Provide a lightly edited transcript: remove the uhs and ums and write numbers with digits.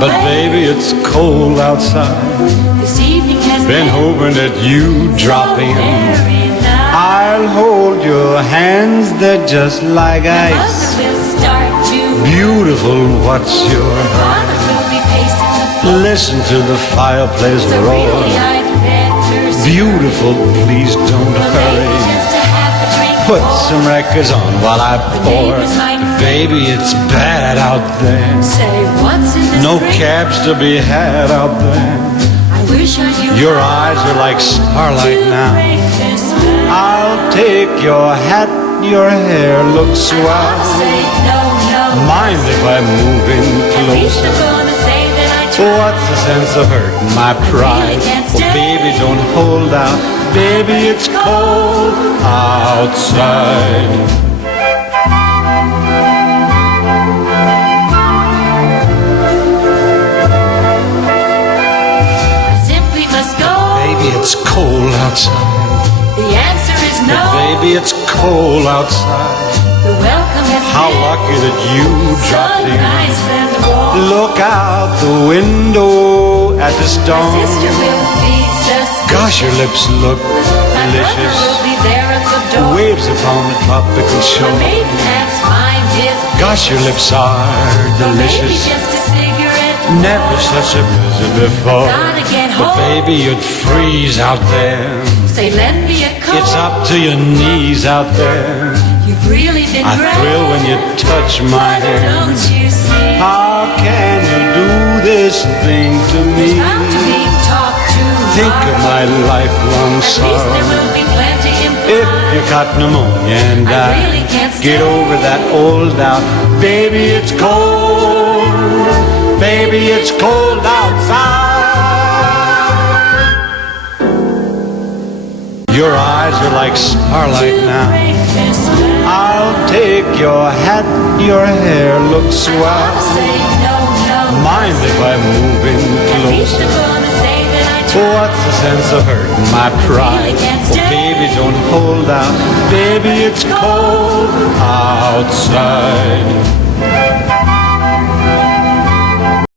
But baby, it's cold outside. This evening has Been hoping that you drop in. very nice. I'll hold your hands, they're just like Mother ice. will start to Beautiful, what's your Father will be pacing the floor. Listen to the fireplace So roar. really I'd better start. Beautiful, please don't Well, maybe hurry. just to have a drink Put more. some records on while I pour. neighbors might Baby, it's bad out there. Say what's in this No drink? cabs to be had out there. I wish I knew Your how eyes are like starlight to now. break this spell. I'll take your hat, your hair looks I'll swell. say no, no. Mind if I move in At least I'm closer? gonna say that I tried. What's the sense of hurting my pride? Oh, baby, don't hold out. Baby, it's cold outside. I simply must go. Baby, it's cold outside. The answer is no. Baby, it's cold outside. The welcome has How been lucky that you so dropped in. nice and warm. Look out the window at the My storm. sister will be suspicious. Gosh, your lips look My brother delicious. will be there at the door. Waves upon the tropical My shore. maiden aunt's mind is Gosh, your lips are well, maybe delicious. just a cigarette. Never such a blizzard before. Gotta get But home. baby, you'd freeze out there. Say, lend me a coat. It's up to your knees out there. You've really been I great. thrill when you touch my But hand. don't you see? How can you do this thing to me? Bound to be talked to. Think of my lifelong At least there sorrow. will be plenty If you implied. got pneumonia and I I really can't get stay. over that old doubt, baby, it's cold. Baby, it's cold outside. Your eyes are like starlight now. Break this spell. I'll take your hat, your hair looks swell. I'll say no, no. Mind if I move in At least closer? I'm gonna say that I tried. What's the sense of hurting my pride? can't Oh, stay. baby, don't hold out. Baby, it's cold outside.